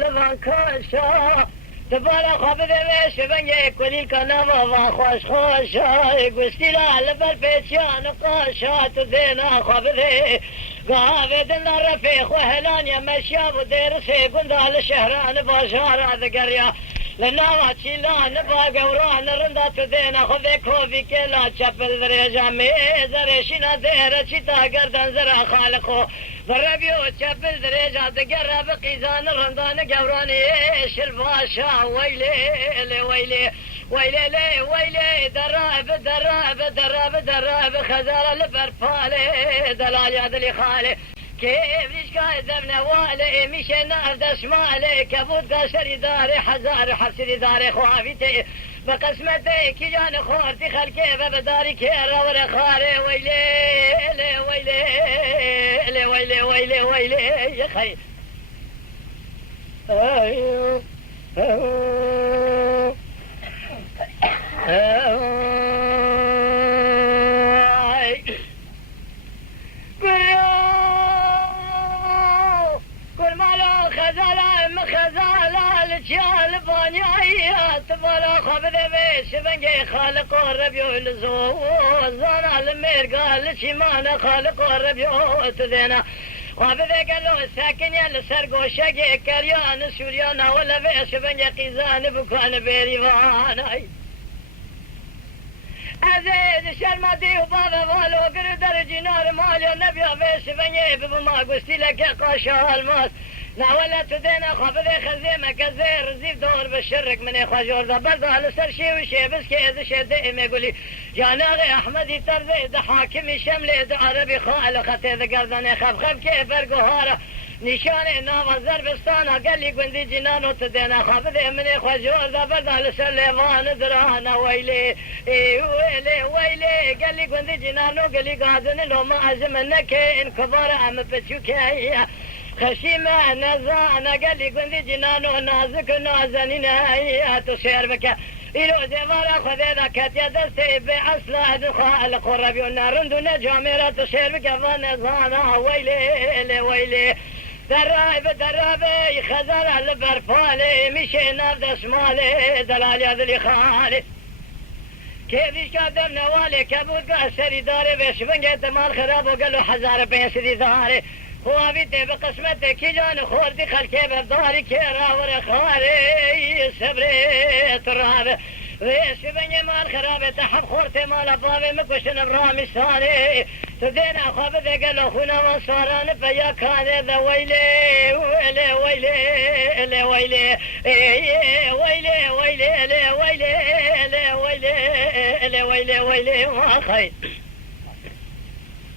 لبان کاشا دبارا خواب دوش بنگه کلیل کنم و خوش خوشا گستیلا لبر پیچیان قاشا تو دینا خواب ده گاوه دن رفی خو هلان یا مشیاب و دیر سیگندال شهران باشارا دگریا لناوا چیلان با گوران رندا تو دینا خو کوبی کلا چپل درجا میزرشینا دیر چیتا گردن زرا خالقو بربيو تشبل دريجة دقرة بقيزان الرمضان قوراني الباشا ويلي ويلي ويلي لي ويلي دراب دراب دراب دراب خزارة البرفالي دلال يا دلي خالي كيف ليش قاعد ابن والي مشي نافذ شمالي كبوت قاشري داري حزاري حبسري داري خوافيتي بقسمتي كي جان خورتي خلكي بداري كيرا ورا خاري ويلي ويلي ويلي ويلي ويلي يا خي تبارا خبر بيش بنجي خالق ربيو الزو زانا الميرقال شيمانا خالق ربيو تدينا خبر قالوا ساكن يا سرقوشة كريان سوريانا ولا بيش بنجي قيزان بكان بيريفان عزيز شرمدي وبابا والو قردر جنار مالي النبي بيش بنجي بما قستي لك قاشا الماس ناولا تدينا خبر خزيمة كزير زيب دور بالشرك من اخواجور ذا برضو على سر شي وشي بس كيد شي دائم يقولي يا ناغي احمدي ترزي ده حاكمي شملي ده عربي خالقتي ده قرداني خب كيف فرقو هارا نشاني ناوا زربستانا قال لي قندي جنانو تدينا خبر من اخواجور ذا برضو على سر ليفان درانا ويلي ويلي ويلي قال لي قندي جنانو قال لي قادن لو ما ازمنك ان كبار عم بتشوكي خشيمة نزانا قال لي قندي جنانو نازك نازنين هيا تشير بك إلو زيوارا خذينا كاتيا درسي بعصلا دخال قربي ونارندو نجاميرا تشير بك فنزانا ويلي ويلي درابي خزارة البرفالي مشي نافذ شمالي دلالي هذا خالي كيفيش كابدم نوالي كابود قاسري داري بيش بنجي تمال خراب وقالو حزار بيسدي داري خوابيتي بقسمتي كي جان خوردي خلكي برداري كيرا ورخاري سبري ترابي ويش بني مال خرابي تحب خورتي مال ابابي مكوشن برامي ساني تدينا خوابي قالوا خونا وصاران فيا كان ذا ويلي ويلي ويلي ويلي ويلي ويلي ويلي ويلي ويلي ويلي ويلي ما خير